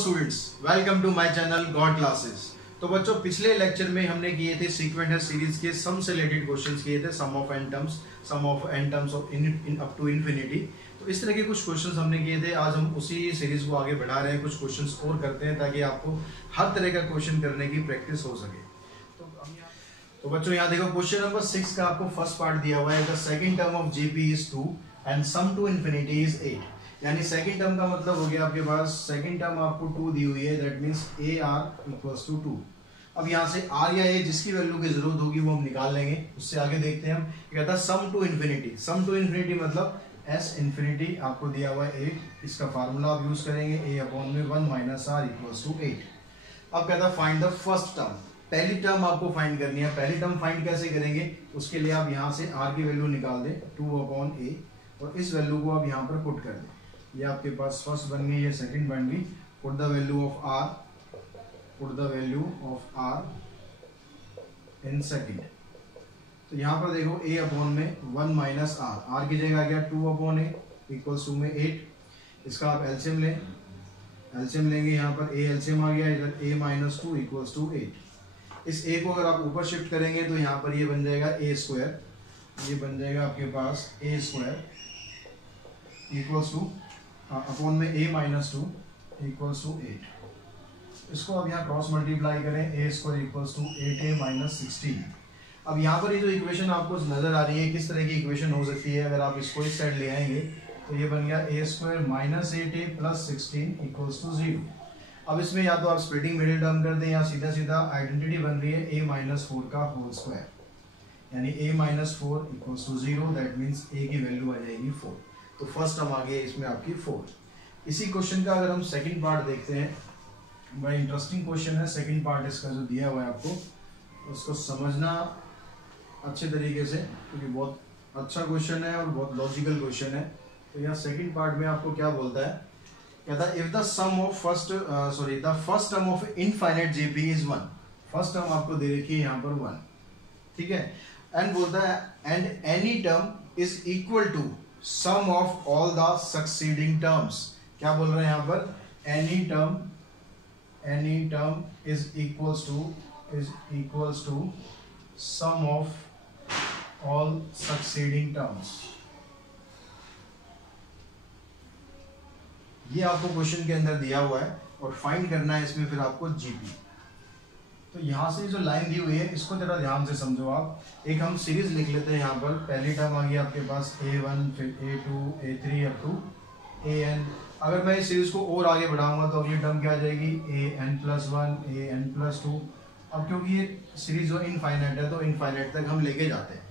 Students, welcome to my channel God classes. तो बच्चों, पिछले लेक्चर में हमने किए थे सीक्वेंटर सीरीज के सम से रिलेटेड क्वेश्चंस किए थे, sum of n terms of in up to infinity. तो इस तरह के कुछ क्वेश्चंस हमने किए थे। आज हम उसी सीरीज को आगे बढ़ा रहे हैं, कुछ क्वेश्चंस और करते हैं ताकि आपको हर तरह का क्वेश्चन करने की प्रैक्टिस हो सके। तो बच्चों यहाँ देखो, क्वेश्चन नंबर 6 का आपको फर्स्ट पार्ट दिया हुआ है, the second term of GP is 2 and sum to infinity is 8। यानी सेकंड टर्म का मतलब हो गया आपके पास, सेकंड टर्म आपको 2 दी हुई है, that means a r equals to 2। अब यहाँ से आर या ए जिसकी वैल्यू की जरूरत होगी वो हम निकाल लेंगे। उससे आगे देखते हैं हम, कहता है sum to infinity. Sum to infinity मतलब एस इन्फिनिटी आपको दिया हुआ है 8। इसका फार्मूला आप यूज करेंगे, ए अपॉन में 1 माइनस आर इक्वल्स टू 8। अब कहता है फाइंड द फर्स्ट टर्म। पहली टर्म आपको फाइंड करनी है। पहली टर्म फाइंड कैसे करेंगे, उसके लिए आप यहाँ से आर की वैल्यू निकाल दें 2 अपॉन ए, और इस वैल्यू को आप यहाँ पर पुट कर दें। ये आपके पास फर्स्ट बन गई, ये सेकंड बन गई। Put the value of r, put the value of r in second. तो यहाँ पर देखो a अपॉन में 1 माइनस आर की जगह आ गया 2 अपॉन ए इक्वल्स टू में 8। इसका आप एलसीएम लें, एलसीएम लेंगे, यहाँ पर a एलसीएम आ गया, इधर a माइनस 2 इक्वल्स टू 8। इस a को अगर आप ऊपर शिफ्ट करेंगे तो यहाँ पर ये बन जाएगा a स्क्वायर, ये बन जाएगा आपके पास a square equals to upon में a माइनस 2 इक्वल्स टू 8। इसको अब यहाँ क्रॉस मल्टीप्लाई करें, a square equals to 8a minus 16। अब यहाँ पर ये जो इक्वेशन आपको नजर आ रही है, किस तरह की इक्वेशन हो सकती है, अगर आप इसको इस साइड ले आएंगे तो ये बन गया a square minus 8a plus 16 equals to 0। अब इसमें या तो आप स्प्लिटिंग मिडिल टर्म कर दें, या सीधा सीधा आइडेंटिटी बन रही है a माइनस 4 का होल स्क्वायर, यानी a minus 4 equals to 0, that means a की वैल्यू आ जाएगी 4। तो फर्स्ट टर्म आ गया इसमें आपकी 4। इसी क्वेश्चन का अगर हम सेकंड पार्ट देखते हैं, बड़ा इंटरेस्टिंग क्वेश्चन है। सेकंड पार्ट इसका जो दिया हुआ है आपको, उसको समझना अच्छे तरीके से, क्योंकि बहुत अच्छा क्वेश्चन है और बहुत लॉजिकल क्वेश्चन है। तो यहाँ सेकंड पार्ट में आपको क्या बोलता है, कहता है if the sum of the first term of infinite GP is 1। First term आपको दे रखी है यहाँ पर 1, ठीक है। एंड बोलता है and any term is equal to sum of all the succeeding terms. क्या बोल रहे हैं यहाँ पर, any term is equals to sum of all succeeding terms. ये आपको क्वेश्चन के अंदर दिया हुआ है और फाइंड करना है इसमें फिर आपको जीपी। तो यहाँ से जो लाइन दी हुई है इसको जरा ध्यान से समझो आप। एक हम सीरीज लिख लेते हैं यहाँ पर। पहली टर्म आ गई आपके पास a1, फिर a2, a3 up to an। अगर मैं इस सीरीज को और आगे बढ़ाऊंगा तो अगली टर्म क्या आ जाएगी, an+1, an+2। अब क्योंकि ये सीरीज जो इनफाइनाइट है तो इनफाइनाइट तक हम लेके जाते हैं।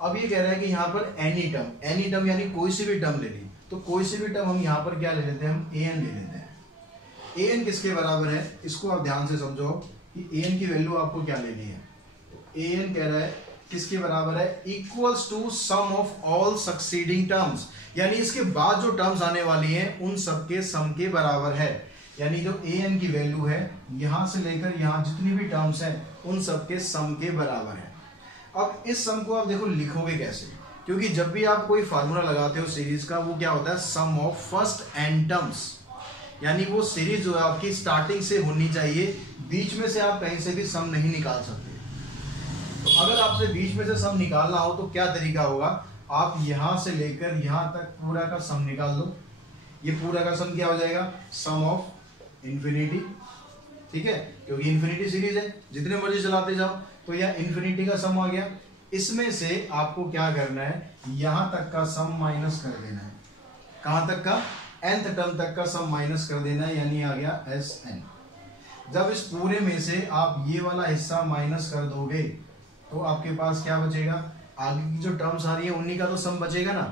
अब ये कह रहा है कि यहाँ पर एनी टर्म यानी कोई सी भी टर्म ले ली, तो कोई सी भी टर्म हम यहाँ पर क्या ले लेते हैं, हम an ले लेते हैं। an किसके बराबर है, इसको आप ध्यान से समझो कि an की वैल्यू आपको क्या लेनी है। an कह रहा है किसके बराबर है, equals to sum of all succeeding terms, यानी इसके बाद जो टर्म्स आने वाली हैं उन सबके सम के बराबर है। यानी जो an की वैल्यू है यहां से लेकर यहां जितनी भी टर्म्स हैं उन सबके सम के बराबर है। अब इस सम को आप देखो लिखोगे कैसे, क्योंकि जब भी आप कोई फार्मूला लगाते हो सीरीज का, वो क्या होता है, सम ऑफ फर्स्ट एन टर्म्स। यानी वो सीरीज जो है आपकी स्टार्टिंग से होनी चाहिए, बीच में से आप कहीं से भी सम नहीं निकाल सकते। तो अगर आपसे बीच में से सम निकालना हो तो क्या तरीका होगा, आप यहां से लेकर यहां तक पूरा का सम निकाल लो। ये पूरा का सम क्या हो जाएगा, सम ऑफ इन्फिनिटी, ठीक है, क्योंकि इन्फिनिटी सीरीज है, जितने मर्जी चलाते जाओ। तो यह इन्फिनिटी का सम आ गया। इसमें से आपको क्या करना है, यहां तक का सम माइनस कर देना है। कहां तक का, nth टर्म तक का सम माइनस कर देना है, यानी आ गया Sn। जब इस पूरे में से आप ये वाला हिस्सा माइनस कर दोगे तो आपके पास क्या बचेगा, आगे की जो टर्म्स आ रही है उन्हीं का तो सम बचेगा ना।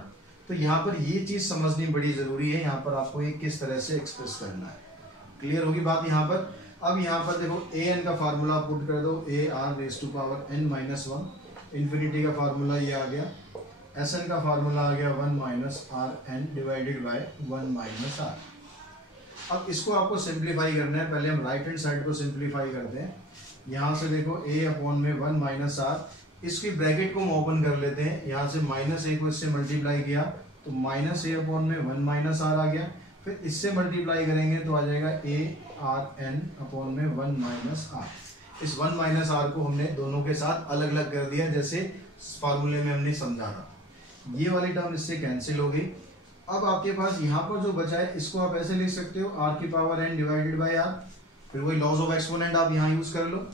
तो यहाँ पर ये चीज समझनी बड़ी जरूरी है, यहाँ पर आपको ये किस तरह से एक्सप्रेस करना है। क्लियर होगी बात यहाँ पर। अब यहाँ पर देखो an का फार्मूला पुट कर दो, ar⁻n-1। इन्फिनिटी का फार्मूला ये आ गया, Sn का फार्मूला आ गया 1 minus Rn divided by 1 minus R। अब इसको आपको सिंप्लीफाई करना है। पहले हम राइट हैंड साइड को सिंप्लीफाई करते हैं। यहाँ से देखो a अपॉन में 1 माइनस R, इसकी ब्रैकेट को हम ओपन कर लेते हैं। यहाँ से -a को इससे मल्टीप्लाई किया तो -a अपॉन में 1 माइनस R आ गया। फिर इससे मल्टीप्लाई करेंगे तो आ जाएगा ए आर एन अपॉन में 1 माइनस आर। इस 1 माइनस आर को हमने दोनों के साथ अलग अलग कर दिया जैसे फॉर्मूले में हमने समझा था। ये वाली टर्म इससे कैंसिल हो गई। अब आपके पास यहाँ पर जो बचा है इसको आप ऐसे लिख सकते हो आर की power n divided by r, फिर वही लॉज ऑफ एक्सपोनेंट आप यहाँ यूज कर लो।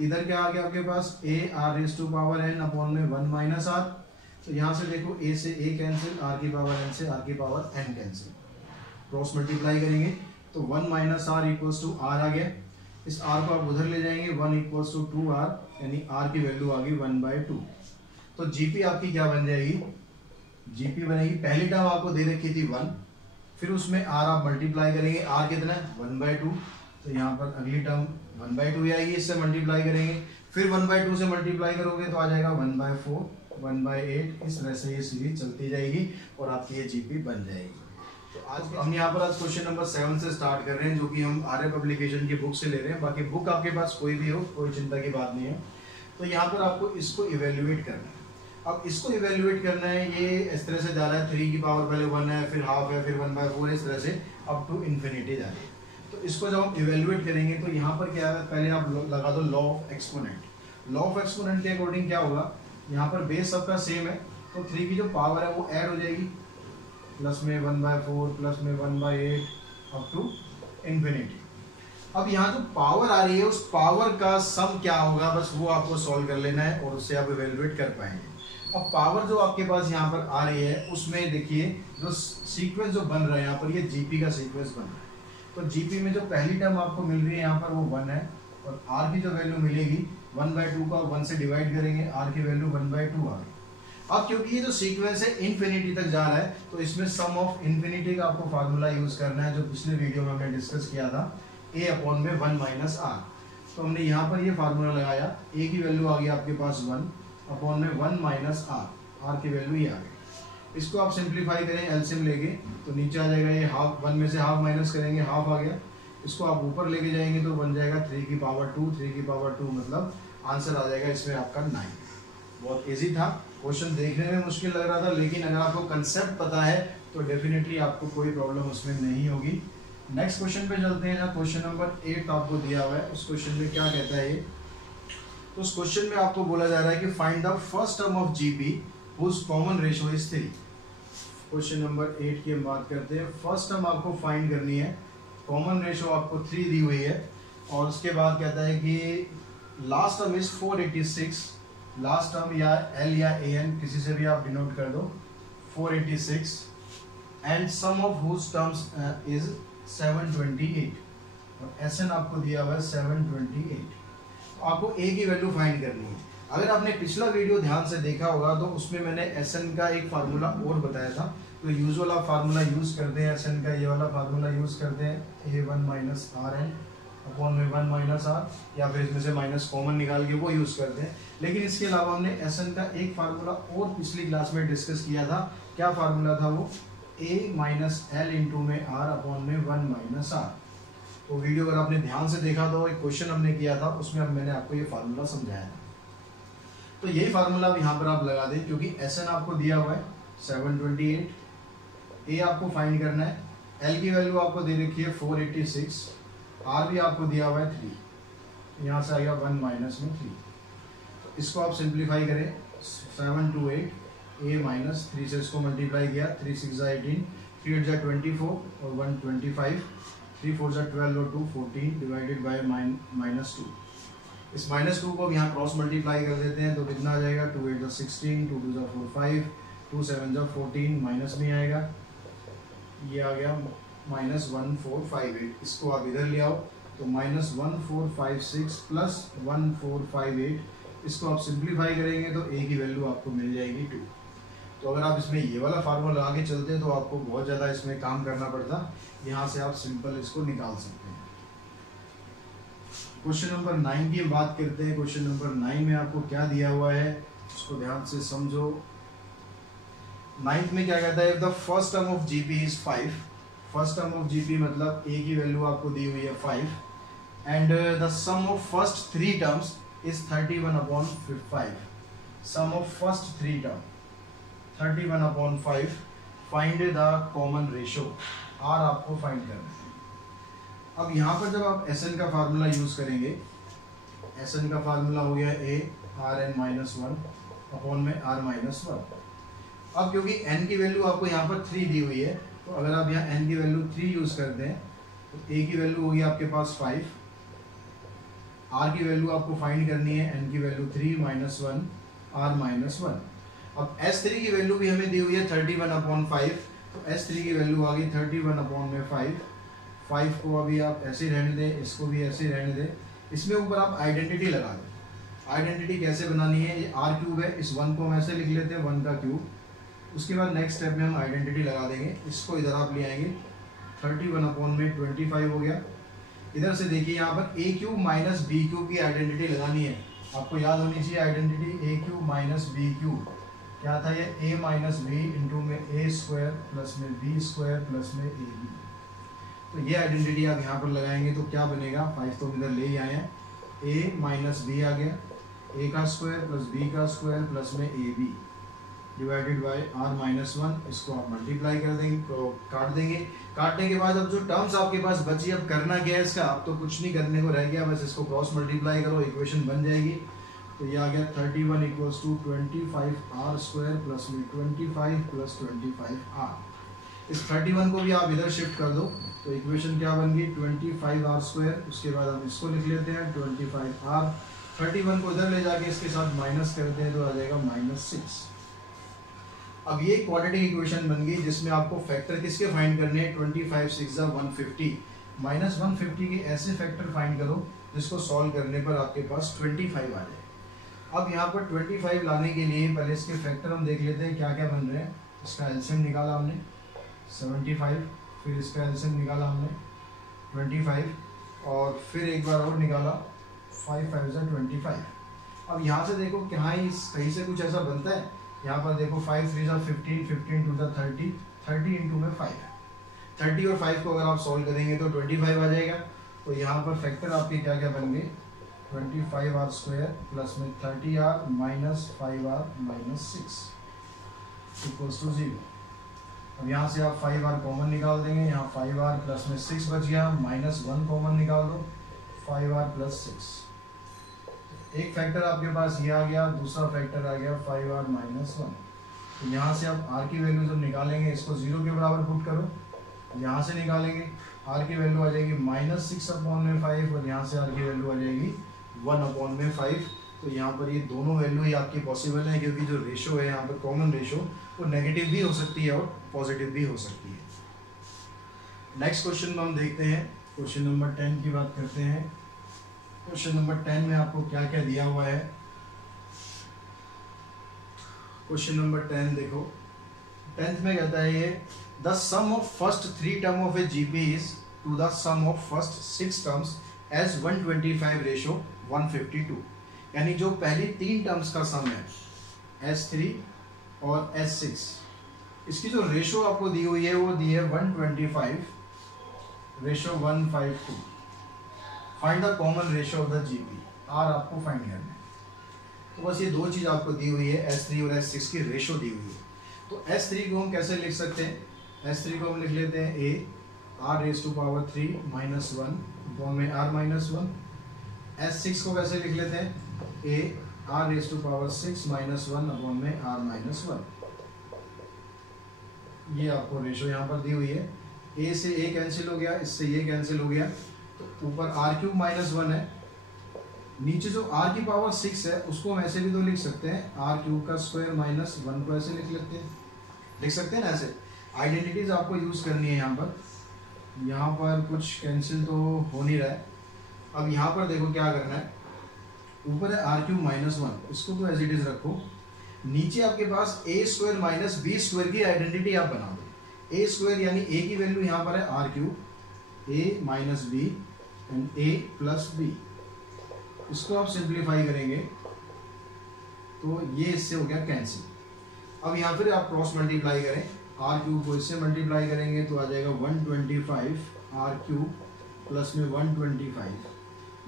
इधर क्या आ गया आपके पास a r raise to power n upon में 1 माइनस आर। तो यहाँ से देखो ए से ए कैंसिल, आर की पावर एन से आर की power n cancel, cross multiply करेंगे तो 1 minus r equals to r आ गया। इस आर को आप उधर ले जाएंगे 1 इक्वल्स टू 2 आर, यानी आर की वैल्यू आ गई 1/2। तो जीपी आपकी क्या बन जाएगी, जीपी बनेगी, पहली टर्म आपको दे रखी थी 1, फिर उसमें आर आप मल्टीप्लाई करेंगे, आर कितना है 1/2, तो यहाँ पर अगली टर्म 1/2 आएगी, इससे मल्टीप्लाई करेंगे, फिर 1/2 से मल्टीप्लाई करोगे तो आ जाएगा 1/4, 1/8, इस तरह से ये सीरीज चलती जाएगी और आपकी ये जीपी बन जाएगी। तो आज हम यहाँ पर आज क्वेश्चन नंबर 7 से स्टार्ट कर रहे हैं, जो कि हम आर्य पब्लिकेशन की बुक से ले रहे हैं। बाकी बुक आपके पास कोई भी हो, कोई चिंता की बात नहीं है। तो यहाँ पर आपको इसको इवेल्युएट करना है। अब इसको इवेल्युएट करना है, ये इस तरह से जा रहा है 3 की पावर पहले 1 है, फिर हाफ है, फिर 1/4, इस तरह से अप टू इन्फिनिटी जा रही है। तो इसको जब हम इवेल्युएट करेंगे तो यहाँ पर क्या है, पहले आप लगा दो law of exponent. Law of exponent के अकॉर्डिंग क्या होगा, यहाँ पर बेस सबका सेम है तो 3 की जो पावर है वो ऐड हो जाएगी, प्लस में 1/4 प्लस में 1/8 अप टू इन्फिनिटी। अब यहाँ जो पावर आ रही है उस पावर का सम क्या होगा, बस वो आपको सॉल्व कर लेना है और उससे आप इवेल्युएट कर पाएंगे। अब पावर जो आपके पास यहाँ पर आ रही है उसमें देखिए जो सीक्वेंस जो बन रहा है यहाँ पर, ये जीपी का सीक्वेंस बन रहा है। तो जीपी में जो पहली टर्म आपको मिल रही है यहाँ पर वो 1 है, और आर की जो वैल्यू मिलेगी 1/2 का 1 से डिवाइड करेंगे, आर की वैल्यू 1/2 आ गई। अब क्योंकि ये जो सीक्वेंस है इन्फिनिटी तक जा रहा है तो इसमें सम ऑफ इन्फिनिटी का आपको फार्मूला यूज करना है, जो पिछले वीडियो में हमने डिस्कस किया था, ए अपॉन में 1 माइनस आर। तो हमने यहाँ पर ये फार्मूला लगाया, ए की वैल्यू आ गई आपके पास 1 अपॉन में 1 माइनस आर, आर की वैल्यू ये आ गई। इसको आप सिंप्लीफाई करें एलसीएम लेके तो नीचे आ जाएगा ये हाफ, 1 में से हाफ माइनस करेंगे, हाफ आ गया। इसको आप ऊपर लेके जाएंगे तो बन जाएगा 3 की पावर 2, 3 की पावर 2 मतलब आंसर आ जाएगा इसमें आपका 9। बहुत इजी था, क्वेश्चन देखने में मुश्किल लग रहा था, लेकिन अगर आपको कंसेप्ट पता है तो डेफिनेटली आपको कोई प्रॉब्लम उसमें नहीं होगी। नेक्स्ट क्वेश्चन पे चलते हैं। क्वेश्चन नंबर 8 आपको दिया हुआ है, उस क्वेश्चन में क्या कहता है ये, तो उस क्वेश्चन में आपको बोला जा रहा है कि find the first term of GP whose common ratio is 3। Question number 8 की हम बात करते हैं। फर्स्ट टर्म आपको फाइंड करनी है, कॉमन रेशियो आपको 3 दी हुई है, और उसके बाद कहता है कि last term is 486, last term या एल या ए एन किसी से भी आप डिनोट कर दो 486, and sum of whose terms is 728, और एस एन आपको दिया हुआ है 728। आपको ए की वैल्यू फाइंड करनी है। अगर आपने पिछला वीडियो ध्यान से देखा होगा तो उसमें मैंने एस एन का एक फार्मूला और बताया था, तो यूजुअल आप फार्मूला यूज करते हैं, एस एन का ये वाला फार्मूला यूज करते हैं, ए 1 माइनस आर एन अपॉन में 1 माइनस आर, या फिर इसमें से माइनस कॉमन निकाल के वो यूज करते हैं। लेकिन इसके अलावा हमने एस एन का एक फार्मूला और पिछली क्लास में डिस्कस किया था। क्या फार्मूला था वो, ए माइनस एल इंटू में आर अपॉन में 1 माइनस आर। तो वीडियो अगर आपने ध्यान से देखा तो एक क्वेश्चन हमने किया था, उसमें अब मैंने आपको ये फार्मूला समझाया था। तो यही फार्मूला अब यहाँ पर आप लगा दें, क्योंकि एस एन आपको दिया हुआ है 728, ए आपको फाइंड करना है, एल की वैल्यू आपको दे रखी है 486, आर भी आपको दिया हुआ है 3, यहाँ से आ गया 1 माइनस में 3। तो इसको आप सिंप्लीफाई करें, 728 ए माइनस 3 से इसको मल्टीप्लाई किया, 3 6 18, 3 8 24 और 1 25, 3 4 12 और 2 14 डिवाइडेड बाय -2। इस -2 को यहाँ क्रॉस मल्टीप्लाई कर देते हैं तो कितना आ जाएगा, 2 8 16, 2 2 4 5, 2 7 14, माइनस में आएगा, ये आ गया -1458। इसको आप इधर ले आओ तो -1456 प्लस 1458, इसको आप सिंप्लीफाई करेंगे तो ए की वैल्यू आपको मिल जाएगी 2। तो अगर आप इसमें ये वाला फार्मूला लगा के चलते तो आपको बहुत ज़्यादा इसमें काम करना पड़ता, यहाँ से आप सिंपल इसको निकाल सकते हैं। क्वेश्चन नंबर 9 की बात करते हैं। क्वेश्चन नंबर 9 में आपको क्या दिया हुआ है उसको ध्यान से समझो। 9th में क्या कहता है, the first term of GP is 5। First term of GP मतलब ए की वैल्यू आपको दी हुई है 5, and the sum of first 3 terms is 31/5। Sum of first 3 term 31/5, find the common ratio. R आपको फाइंड करना है। अब यहाँ पर जब आप एस एन का फार्मूला यूज करेंगे, एस एन का फार्मूला हो गया a r n minus one upon में आर माइनस वन। अब क्योंकि एन की वैल्यू आपको यहाँ पर 3 दी हुई है, तो अगर आप यहाँ एन की वैल्यू 3 यूज करते हैं तो ए की वैल्यू होगी आपके पास 5, आर की वैल्यू आपको फाइंड करनी है, एन की वैल्यू 3 माइनस 1 आर माइनस 1। अब S3 की वैल्यू भी हमें दी हुई है 31/5, तो S3 की वैल्यू आ गई 31/5। 5 को अभी आप ऐसे रहने दें, इसको भी ऐसे रहने दें, इसमें ऊपर आप आइडेंटिटी लगा दें। आइडेंटिटी कैसे बनानी है, ये r क्यूब है, इस 1 को हम ऐसे लिख लेते हैं 1 का क्यूब। उसके बाद नेक्स्ट स्टेप में हम आइडेंटिटी लगा देंगे, इसको इधर आप ले आएंगे, 31/25 हो गया। इधर से देखिए यहाँ पर a cube minus b cube की आइडेंटिटी लगानी है, आपको याद होनी चाहिए identity. a cube minus b cube क्या था, ये a माइनस बी इंटू में a स्क्वायर प्लस में b स्क्वायर प्लस में ab। तो ये आइडेंटिटी आप यहाँ पर लगाएंगे तो क्या बनेगा, 5 तो इधर ले ही आए हैं, a माइनस बी आ गया, a का स्क्वायर प्लस b का स्क्वायर प्लस में ab divided by r minus 1। इसको आप मल्टीप्लाई कर देंगे, तो काट देंगे। काटने के बाद अब जो टर्म्स आपके पास बची, अब करना क्या है इसका, अब तो कुछ नहीं करने को रह गया, बस इसको क्रॉस मल्टीप्लाई करो, इक्वेशन बन जाएगी। तो ये आ गया 31 equals to 25r square plus में 25 प्लस 25r। इस 31 को भी आप इधर शिफ्ट कर दो, तो इक्वेशन क्या बन गई 25r स्क्वायर। उसके बाद हम इसको लिख लेते हैं 25r, 31 को इधर ले जाके इसके साथ माइनस करते हैं तो आ जाएगा -6। अब ये क्वाड्रेटिक इक्वेशन बन गई जिसमें आपको फैक्टर किसके फाइंड करने हैं, 25 6 150, -150 के ऐसे फैक्टर फाइंड करो जिसको सॉल्व करने पर आपके पास 25 आ जाए। अब यहाँ पर 25 लाने के लिए पहले इसके फैक्टर हम देख लेते हैं क्या क्या बन रहे हैं। इसका एलसीएम निकाला हमने 75, फिर इसका एलसीएम निकाला हमने 25 और फिर एक बार और निकाला 5 5 25। अब यहाँ से देखो कि हाँ कहीं से कुछ ऐसा बनता है, यहाँ पर देखो 5 3 15, 15 2 30, 30 इंटू में 5 है, 30 और 5 को अगर आप सॉल्व करेंगे तो 25 आ जाएगा। तो यहाँ पर फैक्टर आपके क्या क्या बन गए, 25r स्क्वायर प्लस में 30r minus 5r minus 6 equals to 0। अब यहाँ से आप 5r कॉमन निकाल देंगे, यहाँ 5r प्लस में 6 बच गया, -1 कॉमन निकाल दो, 5r प्लस 6। एक फैक्टर आपके पास ये आ गया, दूसरा फैक्टर आ गया 5r माइनस 1। तो यहाँ से आप r की वैल्यू जब निकालेंगे इसको 0 के बराबर पुट करो, यहाँ से निकालेंगे r की वैल्यू आ जाएगी -6/5 और यहाँ से r की वैल्यू आ जाएगी 1/5। तो यहाँ पर ये दोनों वैल्यू ही आपकी पॉसिबल है, क्योंकि जो रेशो है यहाँ पर कॉमन रेशो वो नेगेटिव भी हो सकती है और पॉजिटिव भी हो सकती है। नेक्स्ट क्वेश्चन में हम देखते हैं, क्वेश्चन नंबर 10 की बात करते हैं। क्वेश्चन नंबर 10 में आपको क्या क्या दिया हुआ है। क्वेश्चन नंबर 10 देखो, 10th में कहता है ये the sum of first 3 term of a GP is to the sum of first 6 terms as 125 ratio 152। यानी जो पहली 3 टर्म्स का सम है S3 और S6, इसकी जो रेशो आपको दी हुई है वो दी है 125 ratio 152। Find the common ratio of the GP, r आपको फाइंड करना है। तो बस ये दो चीज आपको दी हुई है, S3 और S6 की रेशो दी हुई है। तो S3 को हम कैसे लिख सकते हैं, S3 को हम लिख लेते हैं a r⁻³ माइनस 1 अपॉन में r माइनस 1। S6 को कैसे लिख लेते हैं, a r⁻6 माइनस 1 अपॉन में r माइनस 1। ये आपको रेशो यहाँ पर दी हुई है, a से a कैंसिल हो गया, इससे ये कैंसिल हो गया, तो ऊपर r³ माइनस 1 है, नीचे जो r⁻6 है उसको हम ऐसे भी तो लिख सकते हैं, r³ का स्क्वायर माइनस 1 को ऐसे लिख सकते हैं ना। ऐसे आइडेंटिटीज आपको यूज करनी है। यहाँ पर कुछ कैंसिल तो हो नहीं रहा है। अब यहाँ पर देखो क्या करना है, ऊपर है r³ माइनस 1, इसको तो एज इट इज रखो, नीचे आपके पास a² माइनस b² की आइडेंटिटी आप बना दो। a² यानी a की वैल्यू यहाँ पर है r³, a minus b and a plus b। इसको आप सिंप्लीफाई करेंगे तो ये इससे हो गया कैंसिल। अब यहाँ फिर आप क्रॉस मल्टीप्लाई करें, r³ को इससे मल्टीप्लाई करेंगे तो आ जाएगा 125 r³ प्लस में 125,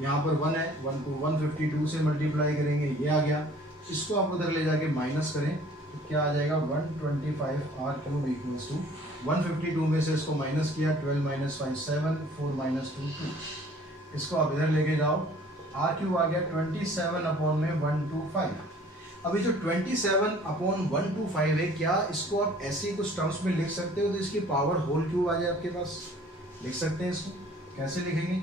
यहाँ पर 1 है, 1 को 152 से मल्टीप्लाई करेंगे, ये आ गया। इसको आप उधर ले जाके माइनस करें तो क्या आ जाएगा 125 आर क्यूब इक्वल्स टू 152 में से इसको माइनस किया 12 माइनस 5 7 4 माइनस 2 2। इसको आप इधर लेके जाओ, आर क्यूब आ गया 27 अपॉन में 125। अभी जो 27 अपॉन 125 है, क्या इसको आप ऐसे ही कुछ टर्म्स में लिख सकते हो तो इसकी पावर होल क्यूब आ जाए आपके पास? लिख सकते हैं। इसको कैसे लिखेंगे?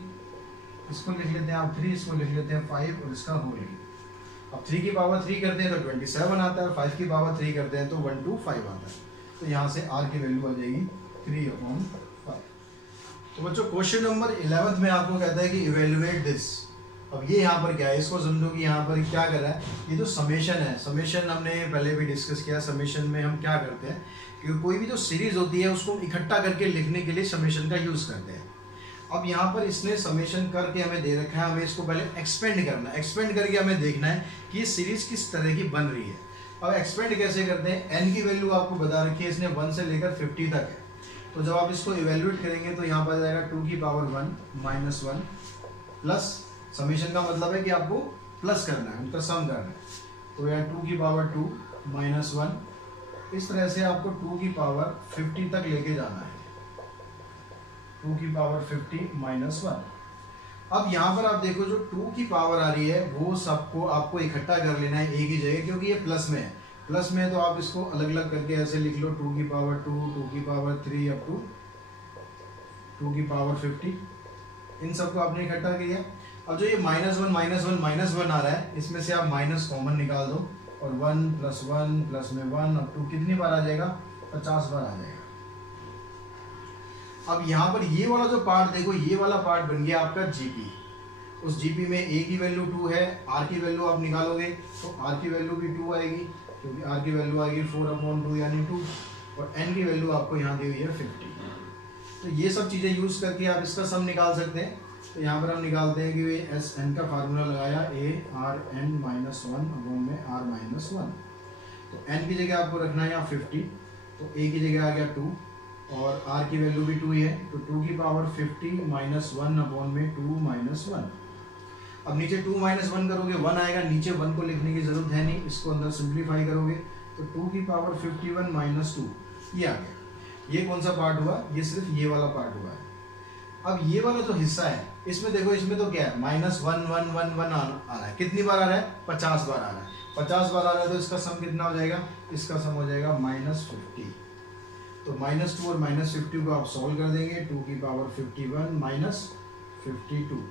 इसको लिख लेते हैं आप 3, इसको लिख लेते हैं 5 और इसका होल क्यूब। अब 3 की पावर 3 करते हैं तो 27 आता है, 5 की पावर 3 करते हैं तो 125 आता है। तो यहाँ से आर की वैल्यू आ जाएगी 3/5। तो बच्चों क्वेश्चन नंबर 11 में आपको कहता है कि इवेल्युएट दिस। अब ये यहाँ पर क्या है, इसको समझो कि यहाँ पर क्या कर रहा है। ये जो समेशन है, समेशन हमने पहले भी डिस्कस किया। समेशन में हम क्या करते हैं कि कोई भी जो सीरीज होती है उसको इकट्ठा करके लिखने के लिए समेशन का यूज करते हैं। अब यहाँ पर इसने समेशन करके हमें दे रखा है, हमें इसको पहले एक्सपेंड करना है। एक्सपेंड करके हमें देखना है कि ये सीरीज किस तरह की बन रही है। अब एक्सपेंड कैसे करते हैं? एन की वैल्यू आपको बता रखी है, इसने 1 से लेकर 50 तक है। तो जब आप इसको इवेल्युएट करेंगे तो यहाँ पर जाएगा 2 की पावर 1 माइनस 1 प्लस, समेशन का मतलब है कि आपको प्लस करना है, उनका सम करना है। तो यह 2 की पावर 2 माइनस 1, इस तरह से आपको 2 की पावर 50 तक लेके जाना है। 2 की पावर 50 माइनस 1। अब यहाँ पर आप देखो जो 2 की पावर आ रही है वो सबको आपको इकट्ठा कर लेना है एक ही जगह, क्योंकि ये प्लस में है। प्लस में है तो आप इसको अलग अलग करके ऐसे लिख लो, 2 की पावर 2, 2 की पावर 3 अप टू 2 की पावर 50। इन सबको आपने इकट्ठा किया। अब जो ये माइनस वन आ रहा है, इसमें से आप माइनस कॉमन निकाल दो और 1 प्लस में 1 अप टू कितनी बार आ जाएगा? 50 बार आ जाएगा। अब यहाँ पर ये वाला जो पार्ट देखो, ये वाला पार्ट बन गया आपका जीपी। उस जीपी में ए की वैल्यू 2 है, आर की वैल्यू आप निकालोगे तो आर की वैल्यू भी 2 आएगी, क्योंकि आर की वैल्यू आएगी 4/2 यानी 2, और एन की वैल्यू आपको यहाँ दी हुई है 50। तो ये सब चीज़ें यूज करके आप इसका सम निकाल सकते हैं। तो यहाँ पर हम निकालते हैं कि एस एन का फार्मूला लगाया, ए आर एन माइनस 1 में आर माइनस 1। तो एन की जगह आपको रखना है यहाँ 50, तो ए की जगह आ गया 2 और आर की वैल्यू भी 2 ही है, तो 2 की पावर 50 माइनस 1 में 2 माइनस 1। अब नीचे 2 माइनस 1 करोगे 1 आएगा, नीचे 1 को लिखने की जरूरत है नहीं, इसको अंदर सिंप्लीफाई करोगे तो 2 की पावर 51 माइनस 2 ये आ गया। ये कौन सा पार्ट हुआ? ये सिर्फ ये वाला पार्ट हुआ है। अब ये वाला जो हिस्सा है इसमें देखो, इसमें तो क्या है माइनस 1 आ रहा है। कितनी बार आ रहा है? 50 बार आ रहा है। 50 बार आ रहा है तो इसका सम कितना हो जाएगा? इसका सम हो जाएगा -50। तो -2 और -50 को आप सॉल्व कर देंगे, 2 की पावर 51 माइनस 52।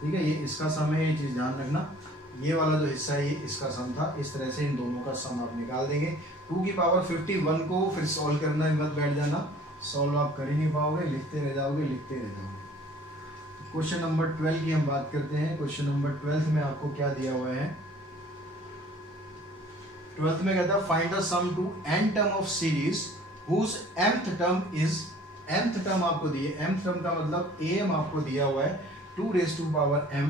ठीक है, ये इसका सम है, ये चीज़ ध्यान रखना। ये वाला जो हिस्सा है ये इसका सम था। इस तरह से इन दोनों का सम आप निकाल देंगे। 2 की पावर 51 को फिर सॉल्व करना है, मत बैठ जाना, सॉल्व आप कर ही नहीं पाओगे, लिखते रह जाओगे। क्वेश्चन नंबर 12 की हम बात करते हैं। क्वेश्चन नंबर 12 में आपको क्या दिया हुआ है? 12th में कहता है find the sum to n term of series whose mth term is, mth term आपको दिए, mth टर्म का मतलब am आपको दिया हुआ है 2m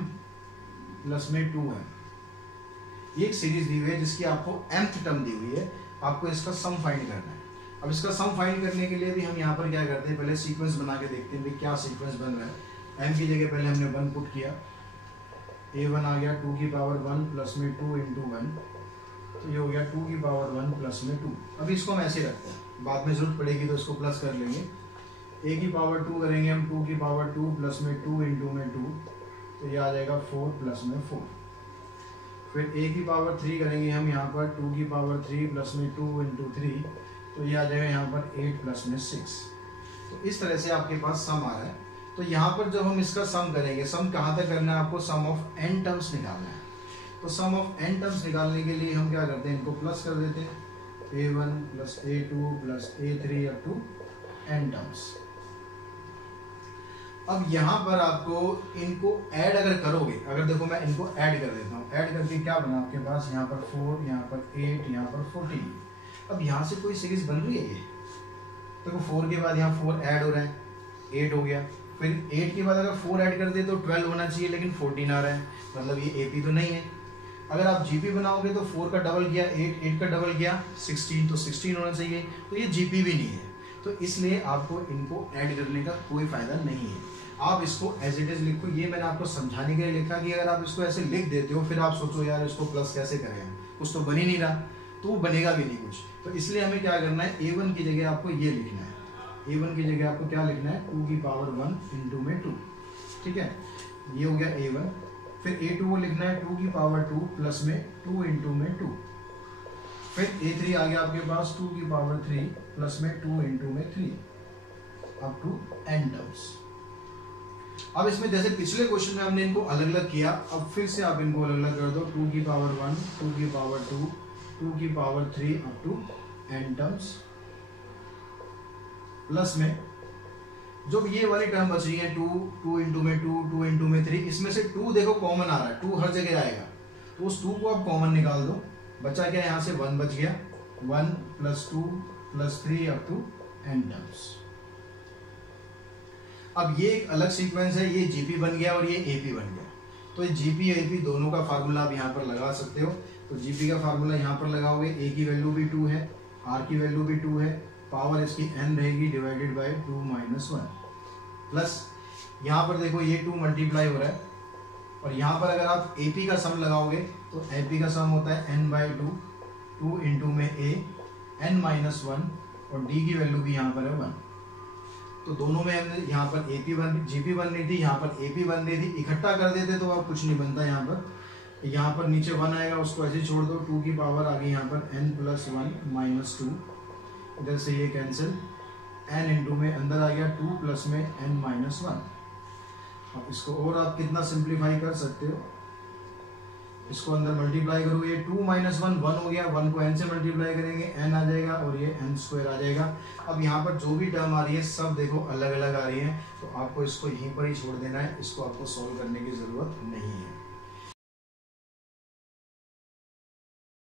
प्लस में 2m। ये एक सीरीज दी हुई है जिसकी आपको mth टर्म दी हुई है, आपको इसका सम फाइंड करना है। अब इसका सम फाइंड करने के लिए भी हम यहाँ पर क्या करते हैं, पहले सीक्वेंस बना के देखते हैं क्या सीक्वेंस बन रहा है। m की जगह पहले हमने 1 पुट किया, a1 आ गया 2 की पावर 1 प्लस में 2 इंटू 1, तो ये हो गया 2 की पावर 1 प्लस में 2। अभी इसको हम ऐसे रखते हैं, बाद में जरूरत पड़ेगी तो इसको प्लस कर लेंगे। a की पावर 2 करेंगे हम, 2 की पावर 2 प्लस में 2 इंटू में 2, तो ये आ जाएगा 4 प्लस में 4। फिर a की पावर 3 करेंगे हम यहाँ पर, 2 की पावर 3 प्लस में 2 इंटू 3, तो ये आ जाएगा यहाँ पर 8 प्लस में 6। तो इस तरह से आपके पास सम आ रहा है। तो यहाँ पर जब हम इसका सम करेंगे, सम कहाँ तक करना है आपको? सम ऑफ n टर्म्स निकालना है। तो सम ऑफ n टर्म्स निकालने के लिए हम क्या करते हैं, इनको प्लस कर देते हैं, a1 plus a2 plus a3 up to n terms. अब यहाँ पर आपको इनको ऐड अगर करोगे, अगर देखो मैं इनको ऐड कर देता हूँ, ऐड करके क्या बना आपके पास, यहाँ पर 4, यहाँ पर 8, यहाँ पर 14। अब यहाँ से कोई सीरीज बन रही है ये, देखो 4 के बाद यहाँ 4 ऐड हो रहा है, 8 हो गया। फिर 8 के बाद अगर 4 ऐड कर दे तो 12 होना चाहिए, लेकिन 14 आ रहा है, मतलब ये AP तो नहीं है। अगर आप GP बनाओगे तो 4 का डबल किया 8, 8 का डबल किया 16, तो 16 होना चाहिए, तो ये GP भी नहीं है। तो इसलिए आपको इनको ऐड करने का कोई फायदा नहीं है। आप इसको एज इट इज लिखो। ये मैंने आपको समझाने के लिए लिखा कि अगर आप इसको ऐसे लिख देते हो फिर आप सोचो यार इसको प्लस कैसे करें, कुछ तो बन ही नहीं रहा। तो बनेगा भी नहीं कुछ। तो इसलिए हमें क्या करना है, a1 की जगह आपको ये लिखना है, a1 की जगह आपको क्या लिखना है, 2 की पावर 1 इंटू में 2, ठीक है, ये हो गया a1। फिर a2 को लिखना है 2 की पावर 2 प्लस में 2 इंटू में 2। फिर a3 आ गया आपके पास 2 की पावर 3 प्लस में 2 इंटू में 3 अप टू n टर्म्स। अब इसमें जैसे पिछले क्वेश्चन में हमने इनको अलग अलग किया, अब फिर से आप इनको अलग अलग कर दो, 2 की पावर 1, 2 की पावर 2, 2 की power 3 up to n terms, plus में जो ये वाली टर्म बच रही है 2, 2 इंटू में 2, 2 इंटू में 3, इसमें से 2 देखो कॉमन आ रहा है, 2 हर जगह आएगा, तो उस 2 को आप कॉमन निकाल दो, बचा क्या यहाँ से 1 बच गया, 1 plus 2 plus 3 up to n terms. अब ये एक अलग सीक्वेंस है, ये जीपी बन गया और ये एपी बन गया, तो जीपी एपी दोनों का फार्मूला आप यहाँ पर लगा सकते हो। तो जीपी का फार्मूला यहाँ पर लगाओगे, ए की वैल्यू भी 2 है, आर की वैल्यू भी 2 है, पावर इसकी n रहेगी डिवाइडेड बाय 2 माइनस 1, प्लस यहाँ पर देखो ये 2 मल्टीप्लाई हो रहा है, और यहाँ पर अगर आप एपी का सम लगाओगे तो एपी का सम होता है n बाई 2, 2 इंटू में a n माइनस 1, और d की वैल्यू भी यहाँ पर है 1। तो दोनों में हमने यहाँ पर जीपी बन रही थी, यहाँ पर एपी बन रही थी, इकट्ठा कर देते तो अब कुछ नहीं बनता। यहाँ पर नीचे 1 आएगा, उसको ऐसे छोड़ दो, 2 की पावर आ गई यहाँ पर n प्लस 1 माइनस 2, इधर से ये कैंसिल, n इंटू में अंदर आ गया 2 प्लस में n माइनस 1। अब इसको और आप कितना सिंप्लीफाई कर सकते हो, इसको अंदर मल्टीप्लाई करो, ये 2 माइनस 1 1 हो गया, 1 को n से मल्टीप्लाई करेंगे n आ जाएगा और ये n स्क्वायर आ जाएगा। अब यहाँ पर जो भी टर्म आ रही है सब देखो अलग अलग आ रही है, तो आपको इसको यहीं पर ही छोड़ देना है, इसको आपको सॉल्व करने की जरूरत नहीं है।